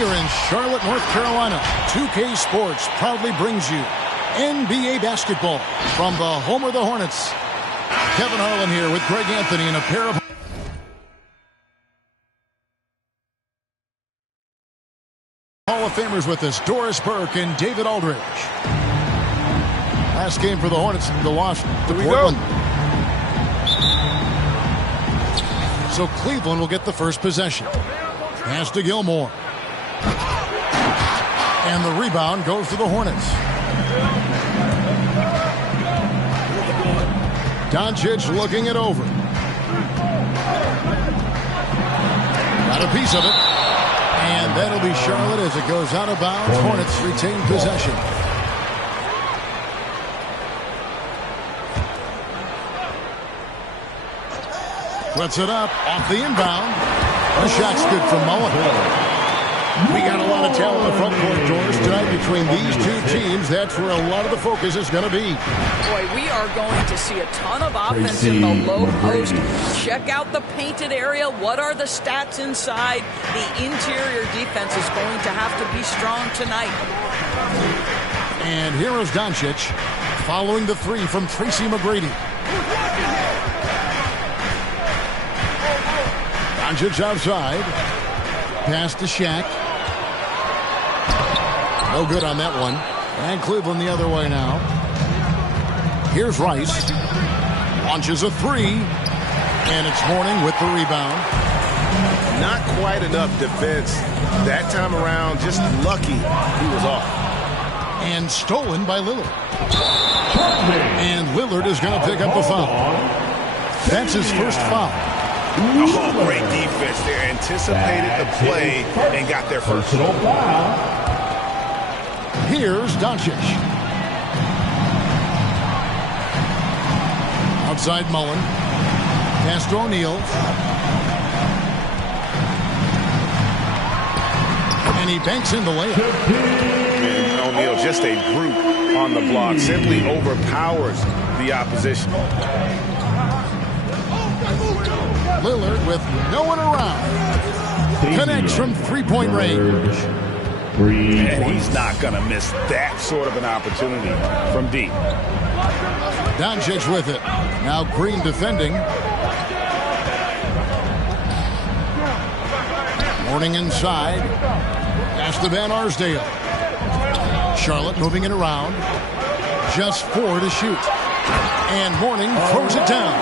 We are in Charlotte, North Carolina. 2K Sports proudly brings you NBA basketball from the home of the Hornets. Kevin Harlan here with Greg Anthony in a pair of Hall of Famers with us, Doris Burke and David Aldridge. Last game for the Hornets, the loss to Portland. So Cleveland will get the first possession. Pass to Gilmore. And the rebound goes to the Hornets. Doncic looking it over. Got a piece of it. And that'll be Charlotte as it goes out of bounds. Hornets retain possession. Puts it up off the inbound. The shot's good from Mullen. We got a lot of talent in the front court, Doris, tonight between these two teams. That's where a lot of the focus is going to be. Boy, we are going to see a ton of offense in the low post. Check out the painted area. What are the stats inside? The interior defense is going to have to be strong tonight. And here is Doncic following the three from Tracy McGrady. Doncic outside. Pass to Shaq. No good on that one. And Cleveland the other way now. Here's Rice. Launches a three. And it's Mourning with the rebound. Not quite enough defense that time around. Just lucky he was off. And stolen by Lillard. And Lillard is going to pick up the foul. That's his first foul. Oh, great defense there. Anticipated the play and got there first. Here's Doncic. Outside Mullen. Pass to O'Neal. And he banks in the layup. And O'Neal, just a brute on the block. Simply overpowers the opposition. Lillard with no one around. Connects from three-point range. And he's not going to miss that sort of an opportunity from deep. Doncic with it. Now Green defending. Mourning inside. Pass to Van Arsdale. Charlotte moving it around. Just 4 to shoot. And Mourning throws it down.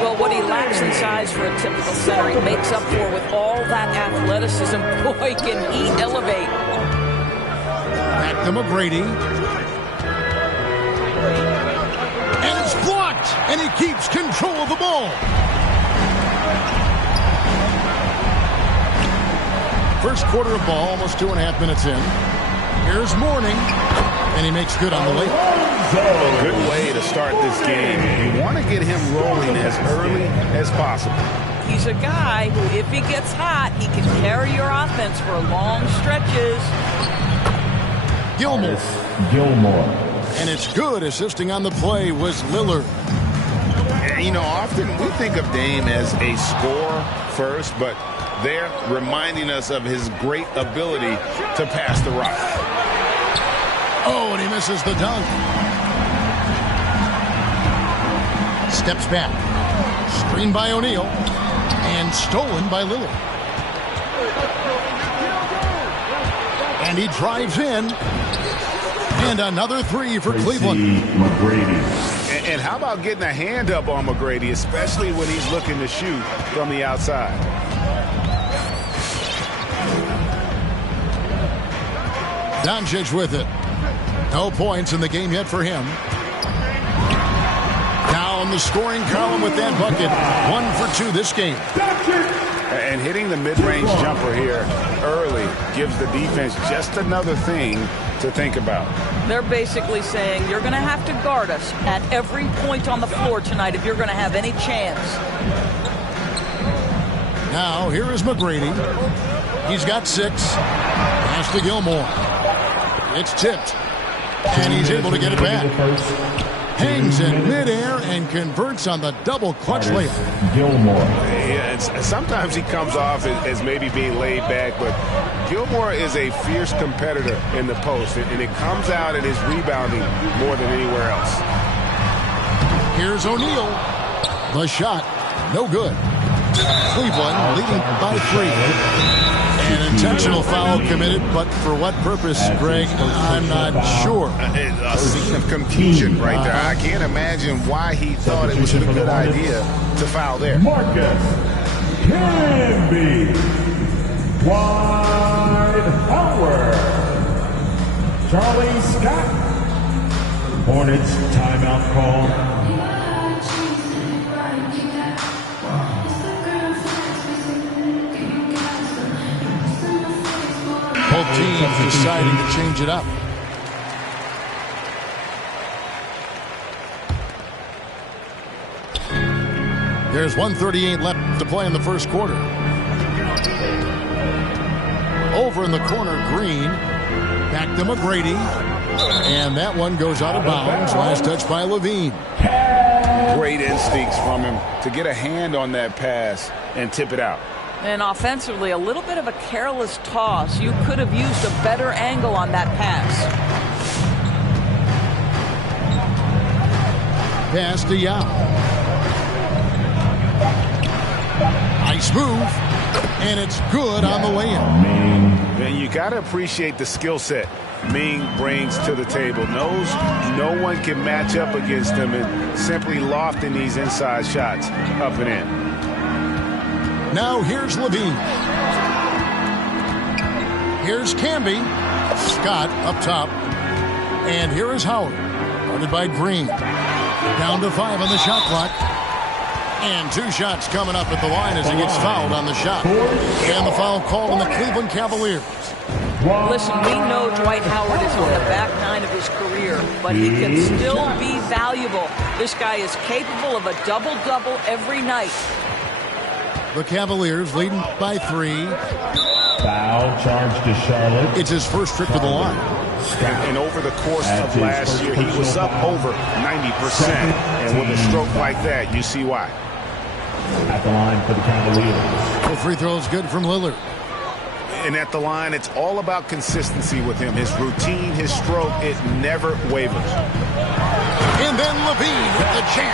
Well, what he lacks in size for a typical center, he makes up for with all that athleticism. Boy, can he elevate. Back to McGrady. And it's blocked. And he keeps control of the ball. First quarter of ball, almost 2.5 minutes in. Here's Mourning. And he makes good on the layup. A good way to start this game. You want to get him rolling as early as possible. He's a guy who, if he gets hot, he can carry your offense for long stretches. Gilmore. And it's good. Assisting on the play was Lillard. You know, often we think of Dame as a scorer first, but they're reminding us of his great ability to pass the rock. Oh, and he misses the dunk. Steps back. Screened by O'Neal. And stolen by Lillard. And he drives in. And another three for Cleveland. And how about getting a hand up on McGrady, especially when he's looking to shoot from the outside? Doncic with it. No points in the game yet for him. Down the scoring column with that bucket. 1 for 2 this game. And hitting the mid-range jumper here early gives the defense just another thing to think about. They're basically saying you're going to have to guard us at every point on the floor tonight if you're going to have any chance. Now here is McGrady. He's got 6. Pass to Gilmore. It's tipped. And he's able to get it back. Hangs in midair and converts on the double clutch layup. Gilmore. Yeah, and sometimes he comes off as maybe being laid back, but Gilmore is a fierce competitor in the post, and it comes out in his rebounding more than anywhere else. Here's O'Neal. The shot, no good. Cleveland leading by 3. An intentional foul committed, but for what purpose, Greg, I'm not sure. A scene of confusion right there. I can't imagine why he thought it was a good idea to foul there. Marcus Camby. Dwight Howard. Charlie Scott. Hornets timeout call. Both teams deciding to change it up. There's 1:38 left to play in the first quarter. Over in the corner, Green. Back to McGrady. And that one goes out of bounds. Last touch by Levine. Great instincts from him to get a hand on that pass and tip it out. And offensively, a little bit of a careless toss. You could have used a better angle on that pass. Pass to Yao. Nice move. And it's good on the way in. And you got to appreciate the skill set Ming brings to the table. Knows no one can match up against him and simply lofting these inside shots up and in. Now here's Levine. Here's Camby. Scott up top. And here is Howard. Guarded by Green. Down to 5 on the shot clock. And 2 shots coming up at the line as he gets fouled on the shot. And the foul called on the Cleveland Cavaliers. Listen, we know Dwight Howard is on the back 9 of his career, but he can still be valuable. This guy is capable of a double-double every night. The Cavaliers leading by 3. Foul charge to Charlotte. It's his first trip to the line. And over the course of last year, he was up over 90%. And with a stroke like that, you see why. At the line for the Cavaliers. The free throw is good from Lillard. And at the line, it's all about consistency with him. His routine, his stroke, it never wavers. And then Levine with the jam.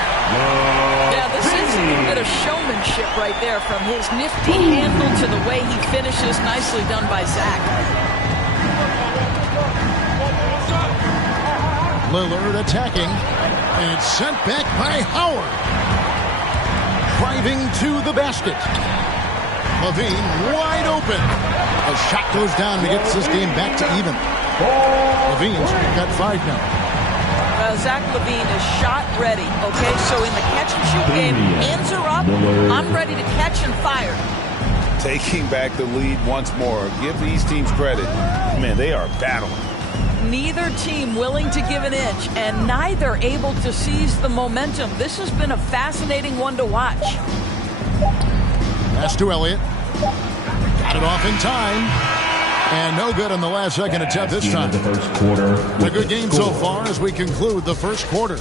Yeah, this is a little bit of showmanship right there, from his nifty handle to the way he finishes. Nicely done by Zach. Lillard attacking. And it's sent back by Howard. Driving to the basket. Levine wide open. A shot goes down and gets this game back to even. Levine's got 5 now. Zach Levine is shot ready. Okay, so in the catch-and-shoot game, hands are up. I'm ready to catch and fire. Taking back the lead once more. Give these teams credit. Man, they are battling. Neither team willing to give an inch, and neither able to seize the momentum. This has been a fascinating one to watch. Pass to Elliott. Got it off in time. And no good on the last second attempt this time. A good game so far as we conclude the first quarter.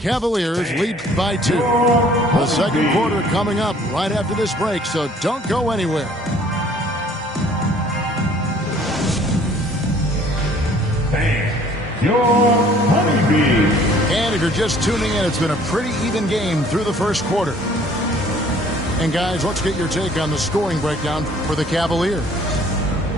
Cavaliers lead by 2. The second quarter coming up right after this break, so don't go anywhere. Thank your Honeybee. And if you're just tuning in, it's been a pretty even game through the first quarter. And guys, let's get your take on the scoring breakdown for the Cavaliers.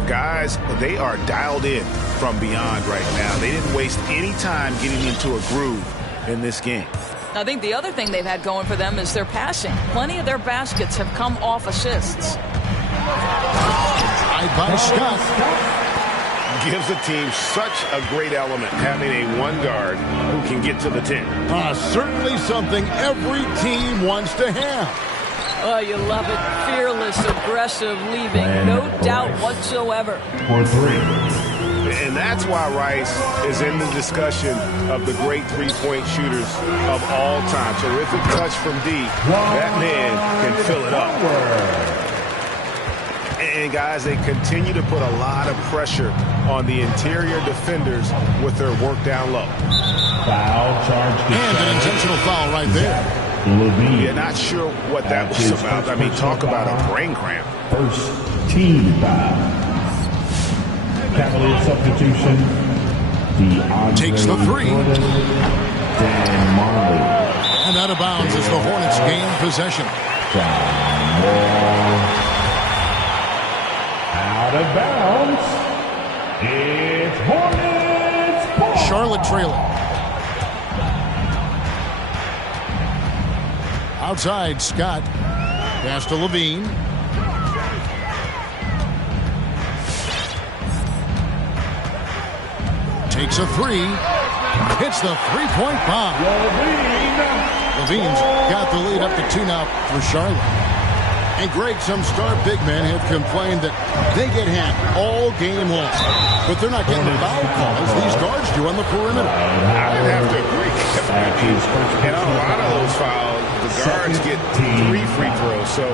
Guys, they are dialed in from beyond right now. They didn't waste any time getting into a groove in this game. I think the other thing they've had going for them is their passing. Plenty of their baskets have come off assists. By Scott. Gives a team such a great element, having a 1 guard who can get to the 10. Certainly something every team wants to have. Oh, you love it. Fearless, aggressive, leaving no doubt whatsoever. For 3. And that's why Rice is in the discussion of the great three-point shooters of all time. Terrific touch from D. That man can fill it up. And, guys, they continue to put a lot of pressure on the interior defenders with their work down low. Foul charge. And an intentional foul right there. LaVine. Yeah, not sure what that was about. I mean, talk about a brain cramp. First team foul. Cavalier substitution. Takes the three. Dan Marley. And out of bounds as the Hornets gain possession. John Wall. Out of bounds. It's Hornets ball. Charlotte trailing. Outside, Scott. Pass to LaVine. Takes a three. Hits the three-point bomb. LaVine's got the lead up to 2 now for Charlotte. And Greg, some star big men have complained that they get hacked all game long. But they're not getting the foul calls these guards do on the perimeter. I would have to agree. And on a lot of those fouls, the guards get 3 free throws. So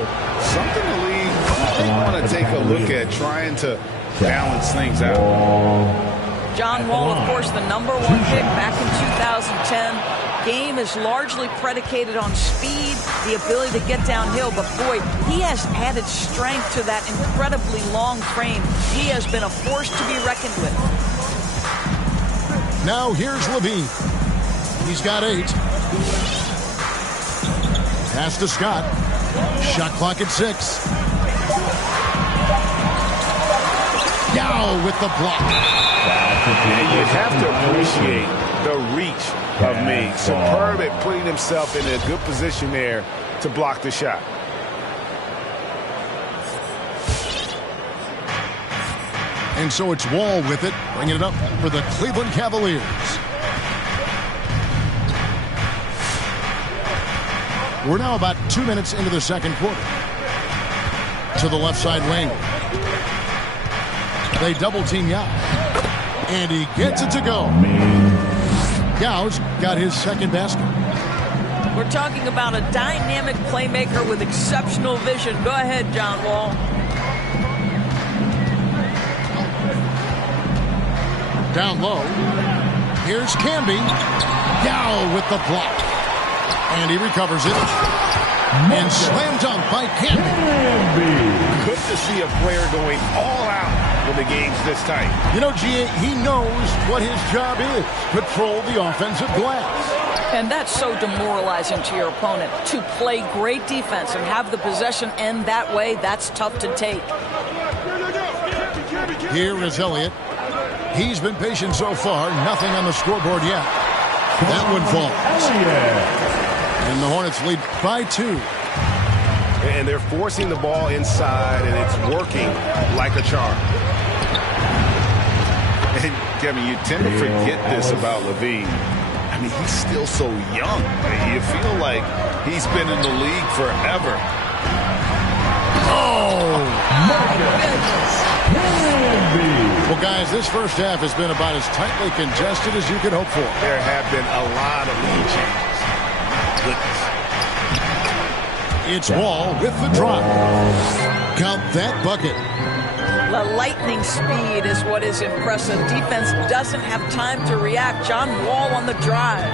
something the league may want to take a look at, trying to balance things out. John Wall, of course, the #1 pick back in 2010. Game is largely predicated on speed, the ability to get downhill, but boy, he has added strength to that incredibly long frame. He has been a force to be reckoned with. Now here's LaVine. He's got 8. Pass to Scott. Shot clock at 6. Yao with the block. And you have to appreciate the reach of Ming. Superb at putting himself in a good position there to block the shot. And so it's Wall with it, bringing it up for the Cleveland Cavaliers. We're now about 2 minutes into the second quarter. To the left side wing. They double team Yao. And he gets it to go. Yao's got his second basket. We're talking about a dynamic playmaker with exceptional vision. Go ahead, John Wall. Down low. Here's Camby. Yao with the block. And he recovers it. And slam dunk by Camby. Good to see a player going all out when the game's this tight. You know, G.A., he knows what his job is. Patrol the offensive glass. And that's so demoralizing to your opponent. To play great defense and have the possession end that way, that's tough to take. Here is Elliott. He's been patient so far. Nothing on the scoreboard yet. That one falls. And the Hornets lead by 2. And they're forcing the ball inside, and it's working like a charm. And, Kevin, you tend to forget this about LaVine. I mean, he's still so young. You feel like he's been in the league forever. Oh, my goodness. Well, guys, this first half has been about as tightly congested as you could hope for. There have been a lot of lead changes. Goodness. It's Wall with the drop. Count that bucket. The lightning speed is what is impressive. Defense doesn't have time to react. John Wall on the drive.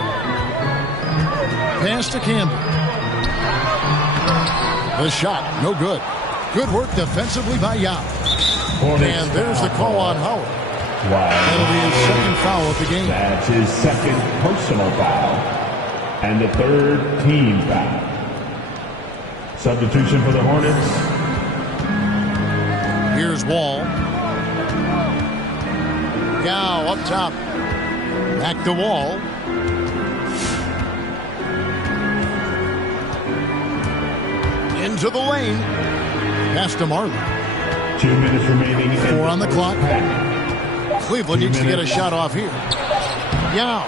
Pass to Campbell. The shot, no good. Good work defensively by Yao. And there's the call on Howard. That'll be his second foul of the game. That's his second personal foul. And the third team foul. Substitution for the Hornets. Here's Wall. Yao up top. Back to Wall. Into the lane. Pass to Marley. 2 minutes remaining. 4 on the clock. Cleveland needs to get a shot off here. Yao.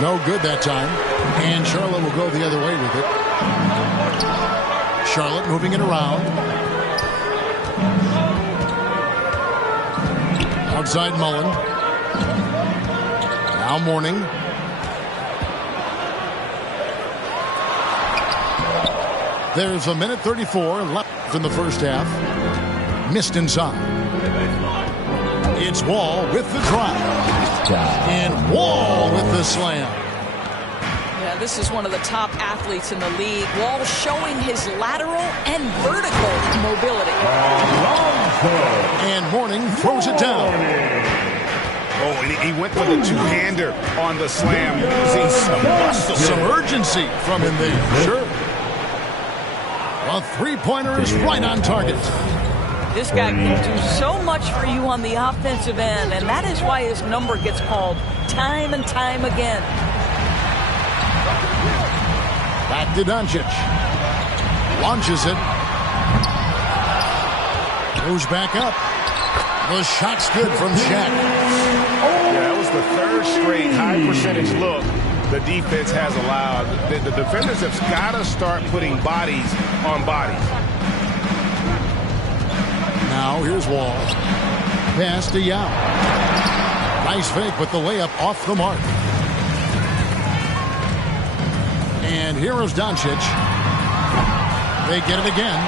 No good that time. And Charlotte will go the other way with it. Charlotte moving it around. Outside Mullen. Now Mourning. There's a minute 34 left in the first half. Missed inside. It's Wall with the drive. And Wall with the slam. Yeah, this is one of the top athletes in the league. Wall showing his lateral and vertical mobility. And Mourning throws it down. Oh, and he went for the two-hander on the slam, using some muscle. Some urgency from him there. Sure. A three-pointer is right on target. This guy can do so much for you on the offensive end, and that is why his number gets called time and time again. Back to Doncic. Launches it. Goes back up. The shot's good from Shaq. Yeah, that was the third straight high-percentage look the defense has allowed. The defenders have got to start putting bodies on bodies. Now here's Wall. Pass to Yao. Nice fake with the layup off the mark. And here is Doncic. They get it again.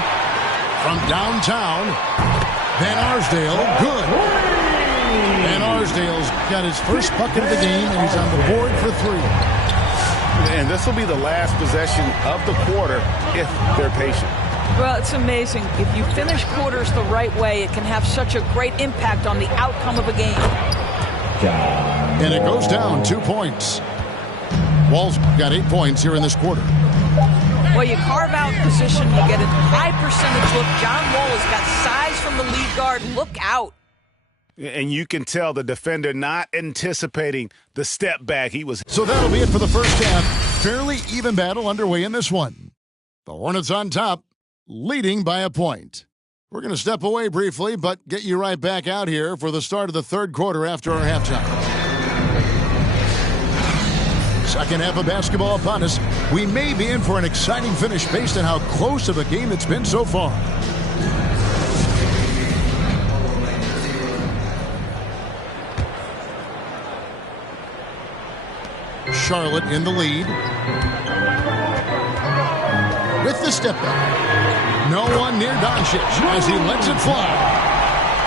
From downtown. Van Arsdale, good. Van Arsdale's got his first bucket of the game, and he's on the board for three. And this will be the last possession of the quarter if they're patient. Well, it's amazing. If you finish quarters the right way, it can have such a great impact on the outcome of a game. And it goes down 2 points. Wall's got 8 points here in this quarter. Well, you carve out position, you get a high percentage look. John Wall has got size from the lead guard. Look out. And you can tell the defender not anticipating the step back. So that'll be it for the first half. Fairly even battle underway in this one. The Hornets on top, leading by a point. We're going to step away briefly, but get you right back out here for the start of the third quarter after our halftime. Second half of basketball upon us. We may be in for an exciting finish based on how close of a game it's been so far. Charlotte in the lead. With the step back. No one near Doncic as he lets it fly.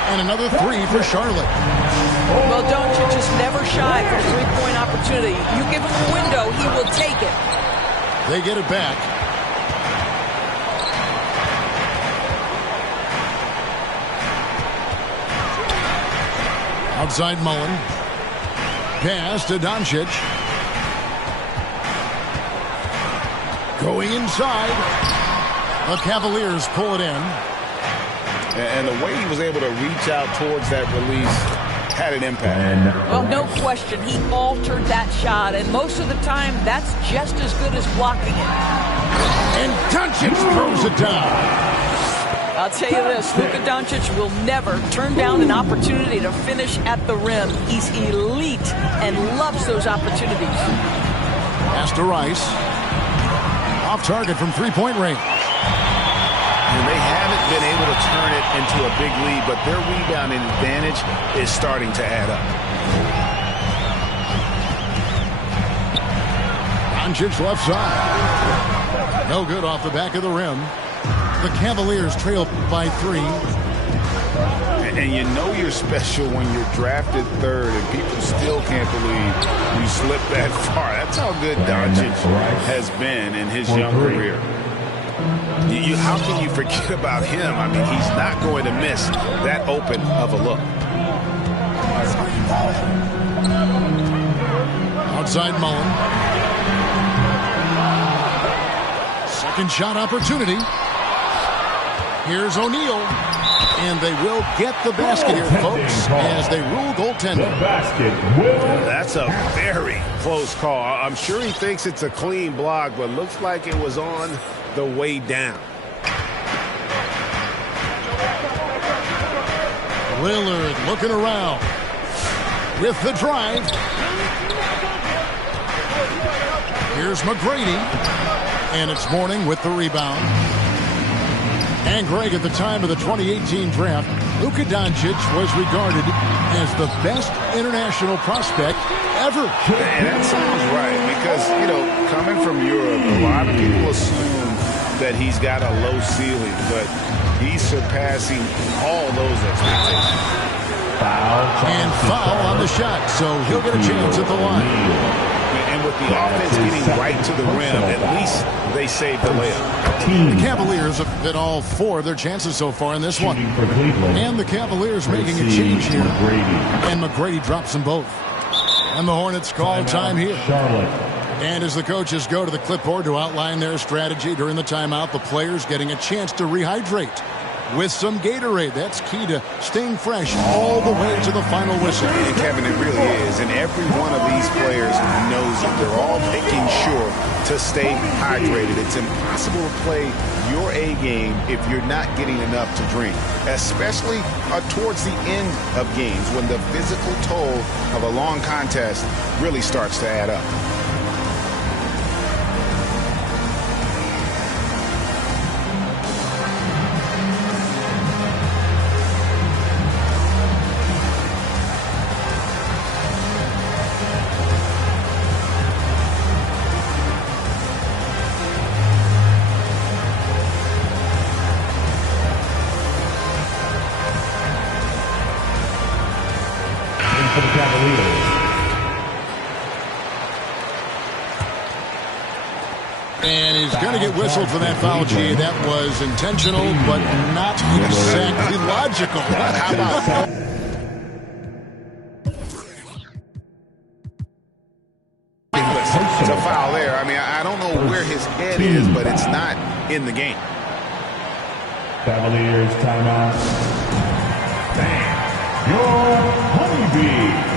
And another three for Charlotte. Well, Doncic is never shy for a three-point opportunity. You give him a window, he will take it. They get it back. Outside Mullen. Pass to Doncic. Going inside. The Cavaliers pull it in. And the way he was able to reach out towards that release had an impact. Well, no question. He altered that shot, and most of the time, that's just as good as blocking it. And Doncic throws it down. I'll tell you this, Luka Doncic will never turn down an opportunity to finish at the rim. He's elite and loves those opportunities. Pass to Rice. Off target from three-point range. And they haven't been able to turn it into a big lead, but their rebounding advantage is starting to add up. Doncic left side. No good off the back of the rim. The Cavaliers trail by 3. And you know you're special when you're drafted third and people still can't believe you slipped that far. That's how good Doncic has been in his young career. How can you forget about him? I mean, he's not going to miss that open of a look. Outside Mullen. Second shot opportunity. Here's O'Neal. And they will get the basket here, folks, as they rule goaltending. That's a very close call. I'm sure he thinks it's a clean block, but looks like it was on the way down. Lillard looking around with the drive. Here's McGrady. And it's Mourning with the rebound. And Greg, at the time of the 2018 draft, Luka Doncic was regarded as the best international prospect ever. And that sounds right because, you know, coming from Europe, a lot of people assume that he's got a low ceiling, but he's surpassing all those expectations. And foul on the shot, so he'll get a chance at the line. And with the offense getting right to the rim, at least they saved the layup. The Cavaliers have hit all 4 of their chances so far in this one. And the Cavaliers making a change here. And McGrady drops them both. And the Hornets call time here. And as the coaches go to the clipboard to outline their strategy during the timeout, the players getting a chance to rehydrate with some Gatorade. That's key to staying fresh all the way to the final whistle. And Kevin, it really is. And every one of these players knows it. They're all making sure to stay hydrated. It's impossible to play your A game if you're not getting enough to drink, especially towards the end of games when the physical toll of a long contest really starts to add up. For the Cavaliers. And he's going to get whistled for that foul, G. That was intentional, but not exactly logical. How about it's a foul there. I mean, I don't know where his head is, but it's not in the game. Cavaliers timeout. Bam. Your Honeybee.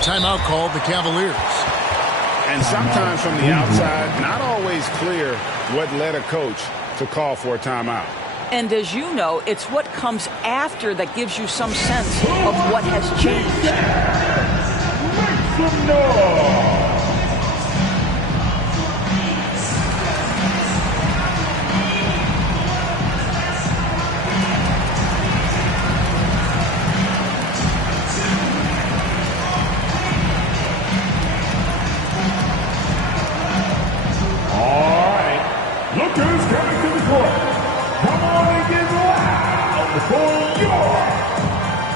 Timeout called the Cavaliers. And sometimes from the outside, not always clear what led a coach to call for a timeout. And as you know, it's what comes after that gives you some sense of what has changed. Make some noise. Look who's coming to the court. Come on and get loud for your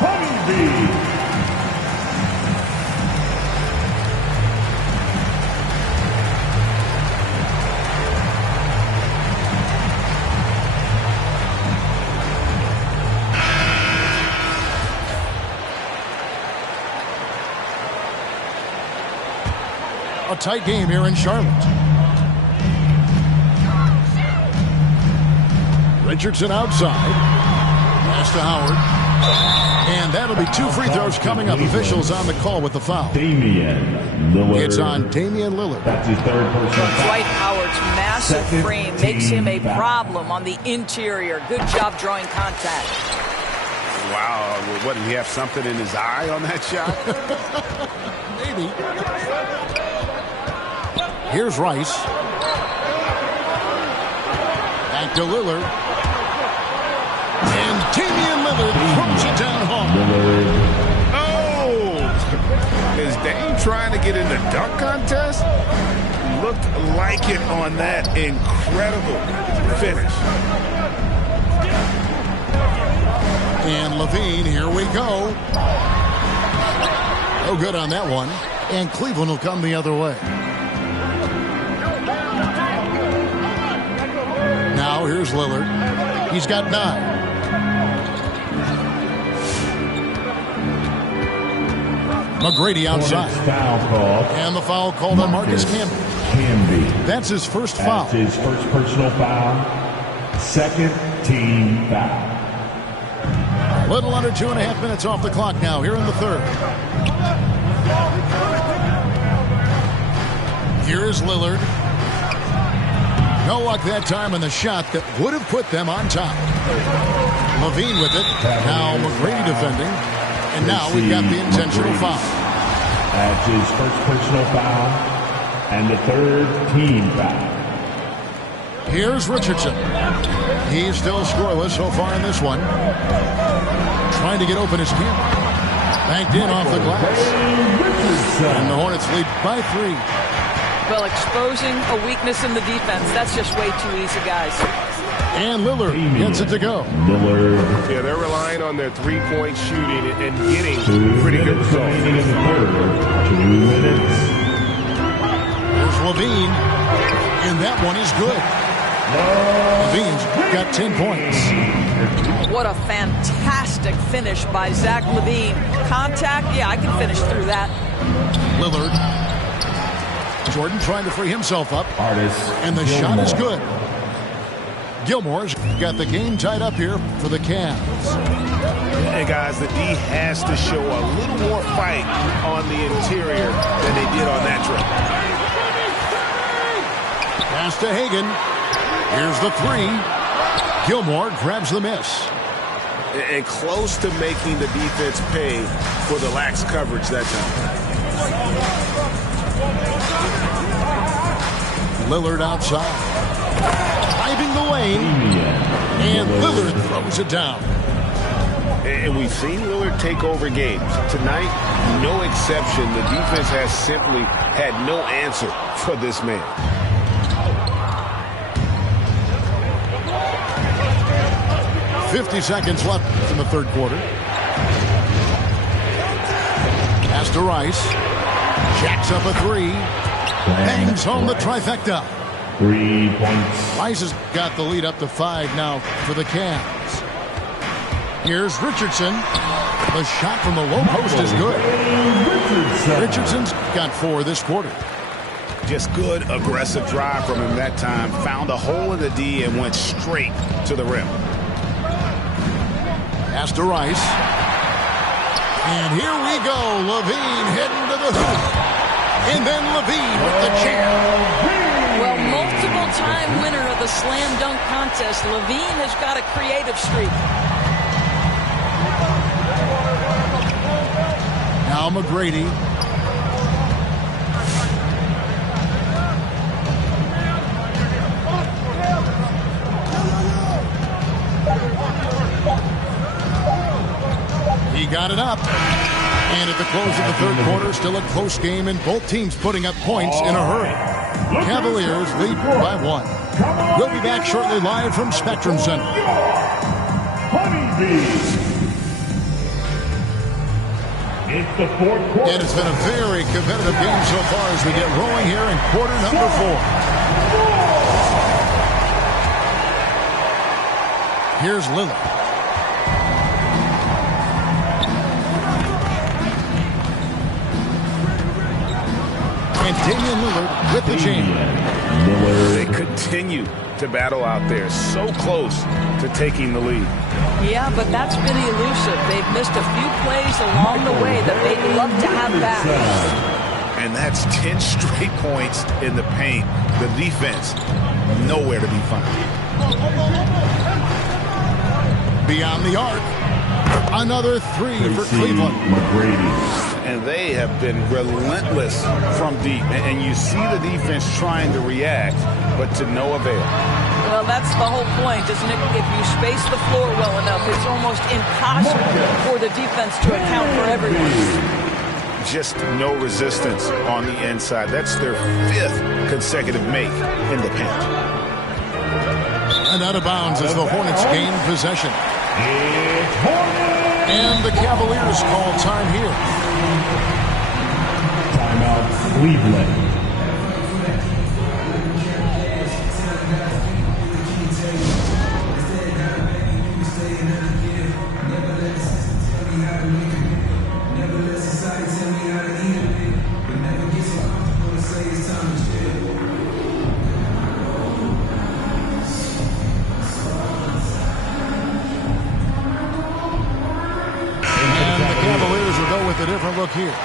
Honeybee. A tight game here in Charlotte. Richardson outside. Pass to Howard. And that'll be 2 free throws coming up. Officials on the call with the foul. Damian Lillard. It's on Damian Lillard. That's his third personal foul. Dwight Howard's massive frame makes him a problem on the interior. Good job drawing contact. Wow. What, did he have something in his eye on that shot? Maybe. Here's Rice. Back to Lillard. And Damian Lillard throws it down home. Oh! Is Dame trying to get in the dunk contest? Looked like it on that incredible finish. And Levine, here we go. No good on that one. And Cleveland will come the other way. Now here's Lillard. He's got 9. McGrady outside. Foul call. And the foul called on Marcus Camby. That's his first foul. That's his first personal foul. Second team foul. Little under 2.5 minutes off the clock now here in the third. Here's Lillard. No luck that time on the shot that would have put them on top. LaVine with it. Now McGrady defending. And now we've got the intentional foul. That's his first personal foul and the third team foul. Here's Richardson. He's still scoreless so far in this one. Trying to get open his camera. Banked in off the glass. And the Hornets lead by 3. Well, exposing a weakness in the defense, that's just way too easy, guys. And Lillard gets it to go. Lillard. Yeah, they're relying on their three-point shooting and getting pretty good results. 2 minutes. There's LaVine. And that one is good. LaVine's got 10 points. What a fantastic finish by Zach LaVine. Contact, yeah, I can finish through that. Lillard. Jordan trying to free himself up. Artis And the shot is good. Gilmore's got the game tied up here for the Cavs. And guys, the D has to show a little more fight on the interior than they did on that trip. Pass to Hagan. Here's the 3. Gilmore grabs the miss. And close to making the defense pay for the lax coverage that time. Lillard outside. Driving the lane. And Lillard throws it down. And we've seen Lillard take over games. Tonight, no exception. The defense has simply had no answer for this man. .50 left in the third quarter. Pass to Rice. Jacks up a 3. Bangs home the trifecta. 3 points. Rice has got the lead up to 5 now for the Cavs. Here's Richardson. The shot from the low post is good. Richardson's got 4 this quarter. Just good, aggressive drive from him that time. Found a hole in the D and went straight to the rim. Pass to Rice. And here we go. LaVine heading to the hoop. And then LaVine with the jam. Well, multiple-time winner of the slam dunk contest. LaVine has got a creative streak. Now McGrady. He got it up. And at the close of the third quarter, still a close game, and both teams putting up points in a hurry. Cavaliers lead by 1. We'll be back shortly live from Spectrum Center. It's the fourth quarter. And it's been a very competitive game so far as we get rolling here in quarter number 4. Here's Lillard. And Damian Lillard with the jam. They continue to battle out there. So close to taking the lead. Yeah, but that's been elusive. They've missed a few plays along the way that they'd love to have back. And that's 10 straight points in the paint. The defense, nowhere to be found. Beyond the arc. Another 3 for Cleveland. McGrady. And they have been relentless from deep. And you see the defense trying to react, but to no avail. Well, that's the whole point, isn't it? If you space the floor well enough, it's almost impossible for the defense to account for everyone. Just no resistance on the inside. That's their 5th consecutive make in the paint. And out of bounds as the Hornets gain possession. And the Cavaliers call time here. Timeout, Cleveland. look here.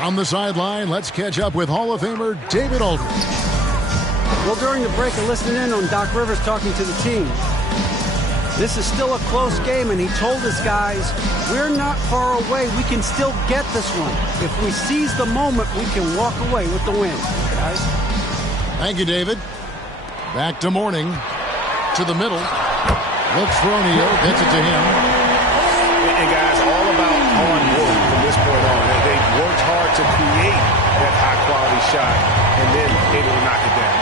On the sideline, let's catch up with Hall of Famer David Aldridge. Well, during the break, I listened in on Doc Rivers talking to the team. This is still a close game, and he told his guys, we're not far away. We can still get this one. If we seize the moment, we can walk away with the win, guys. Thank you, David. Back to Mourning. To the middle. Looks for O'Neal. Gets it to him. And guys, all about hard work from this point on. They've worked hard to create that high-quality shot and then able to knock it down.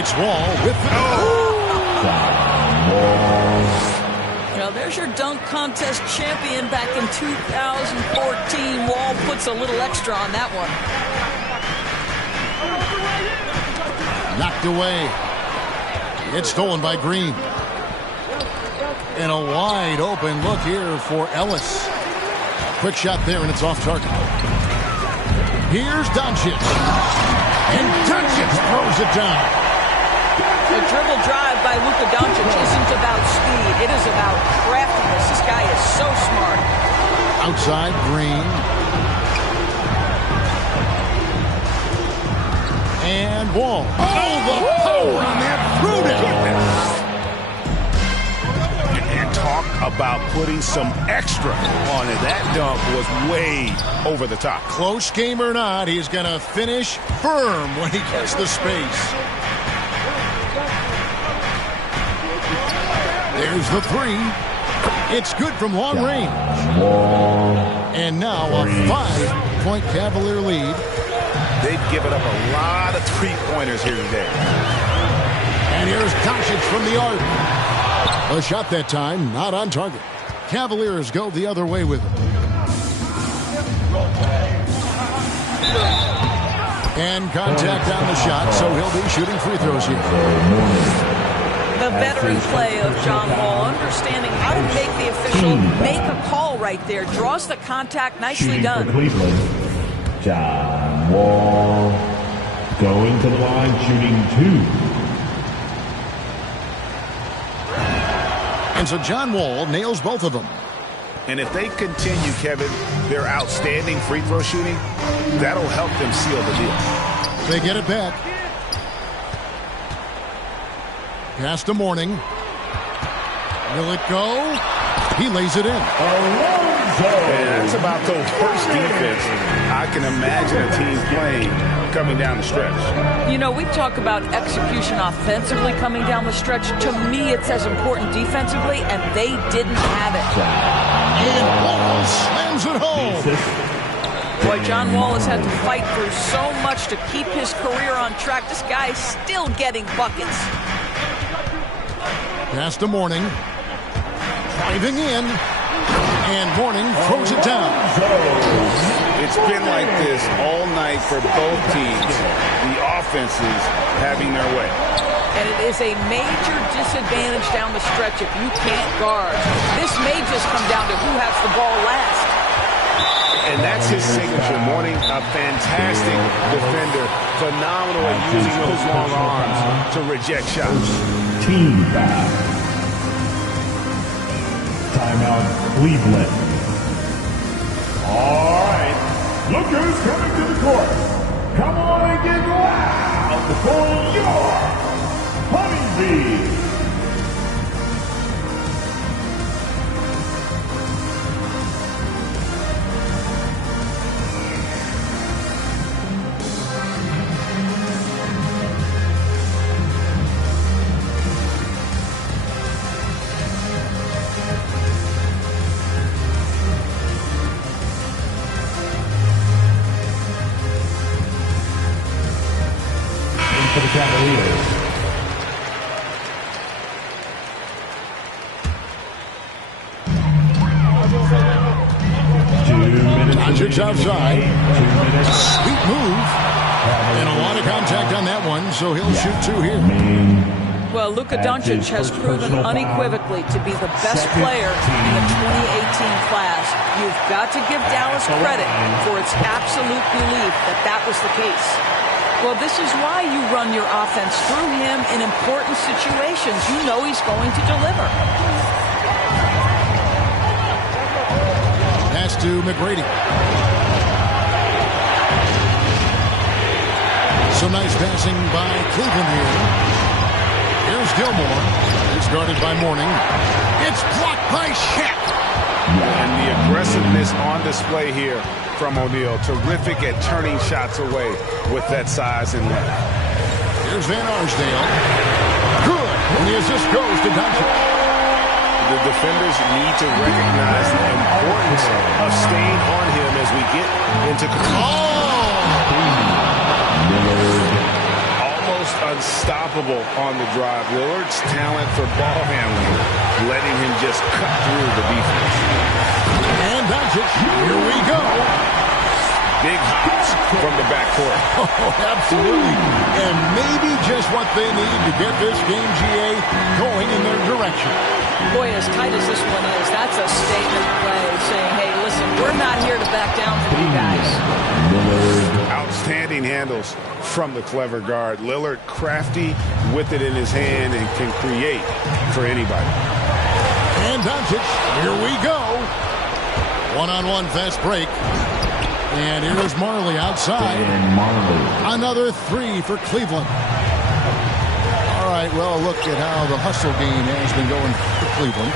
It's Wall with the... Now, there's your dunk contest champion back in 2014. Wall puts a little extra on that one. Knocked away. It's stolen by Green. And a wide open look here for Ellis. Quick shot there, and it's off target. Here's Doncic. And Doncic throws it down. The dribble drive by Luka Doncic isn't about speed. It is about craftiness. This guy is so smart. Outside, Green. And Wall. Oh, the power on that throwdown. And talk about putting some extra on it. That dunk was way over the top. Close game or not, he's going to finish firm when he gets the space. There's the three. It's good from long range. And now a 5-point Cavalier lead. They've given up a lot of three-pointers here today. And here's Doncic from the arc. A shot that time, not on target. Cavaliers go the other way with it. And contact on the shot, so he'll be shooting free throws here. The veteran play of John Wall, understanding how to make the official make a call right there. Draws the contact, nicely done. John Wall going to the line, shooting 2. And so John Wall nails both of them. And if they continue, Kevin, their outstanding free throw shooting, that'll help them seal the deal. They get it back. Pass to Mourning. Will it go? He lays it in. And that's about the worst defense I can imagine a team playing coming down the stretch. You know, we talk about execution offensively coming down the stretch. To me, it's as important defensively, and they didn't have it. And Wall slams it home. Boy, John Wall has had to fight through so much to keep his career on track. This guy is still getting buckets. Pass to Mourning. Driving in. And Mourning throws it down. It's been like this all night for both teams. The offenses having their way. And it is a major disadvantage down the stretch if you can't guard. This may just come down to who has the ball last. And that's his signature. Mourning, a fantastic defender. Phenomenal at using those long arms to reject shots. Team foul. Timeout, Cleveland. All right. Look who's coming to the court. Come on and get loud for your Honeybees. For the Cavaliers. Doncic's outside. Sweet move. And a lot of contact on that one, so he'll shoot 2 here. Well, Luka Doncic has proven unequivocally to be the best player in the 2018 class. You've got to give Dallas credit for its absolute belief that that was the case. Well, this is why you run your offense through him in important situations. You know he's going to deliver. Pass to McGrady. Some nice passing by Cleveland here. Here's Gilmore. It's guarded by Mourning. It's blocked by Shaq. And the aggressiveness on display here from O'Neal. Terrific at turning shots away with that size and length. Here's Van Arsdale. Good. And the assist goes to Doncic. The defenders need to recognize the importance of staying on him as we get into control. Almost unstoppable on the drive. Lillard's talent for ball handling, letting him just cut through the defense. And Doncic, here we go. Big hops from the backcourt. Oh, absolutely. And maybe just what they need to get this game, GA, going in their direction. Boy, as tight as this one is, that's a statement play saying, hey, listen, we're not here to back down from you guys. Outstanding handles from the clever guard. Lillard crafty with it in his hand and can create for anybody. And Doncic, here we go. One-on-one fast break. And here's Marley outside. Another three for Cleveland. All right, well, look at how the hustle game has been going for Cleveland.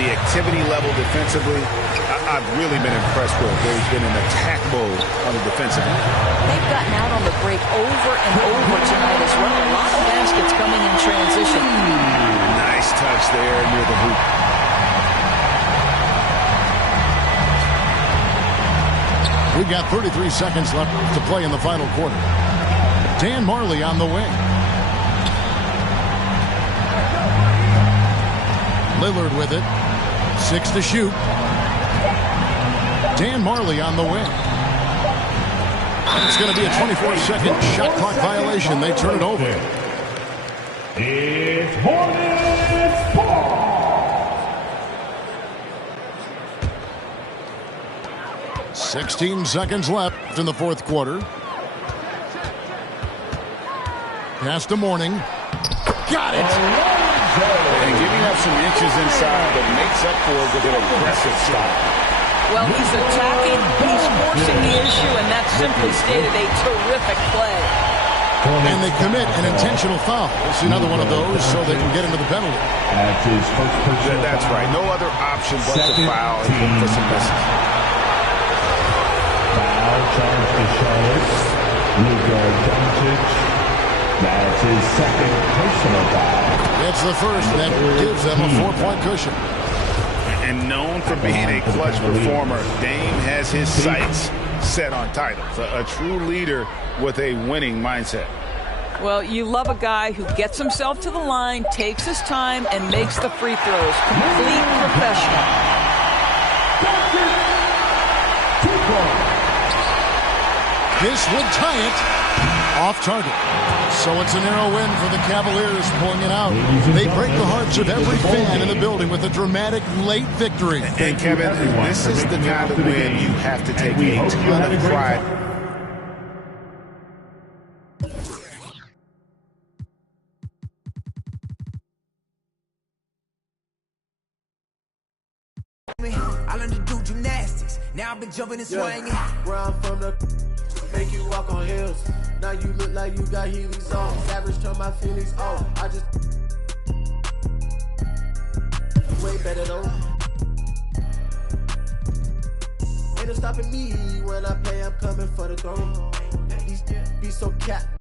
The activity level defensively, I've really been impressed with. There's been an attack mode on the defensive end. They've gotten out on the break over and over tonight as well. A lot of baskets coming in transition. Nice touch there near the hoop. We've got 33 seconds left to play in the final quarter. Dan Marley on the wing. Lillard with it. 6 to shoot. Dan Marley on the wing. It's going to be a 24-second shot clock violation. They turn it over. It's Hornets ball. 16 seconds left in the fourth quarter. Pass to Mourning. Got it. And giving up some inches inside, but makes up for it with an aggressive stop. Well, he's attacking, he's forcing the issue, and that's simply stated a terrific play. And they commit an intentional foul. We'll see another one of those so they can get into the penalty. That's his first personal That's right. No other option but to foul and look for some misses. Foul charge to Charlotte. Luka Doncic. That's his second personal foul. It's the first that gives them a 4-point cushion. And known for being a clutch performer, Dame has his sights set on titles. A true leader with a winning mindset. Well, you love a guy who gets himself to the line, takes his time, and makes the free throws. Complete professional. This would tie it. Off target. So it's a narrow win for the Cavaliers pulling it out. They break the hearts of every fan in the building with a dramatic late victory. And Kevin, this is the kind of win you have to take a ton of pride. I learned to do gymnastics. Now I've been jumping and swinging. Where I'm from, the make you walk on hills. Now you look like you got Heelys on. Savage turn my feelings off. I just way better though. Ain't no stopping me when I play. I'm coming for the throne. These be so cap.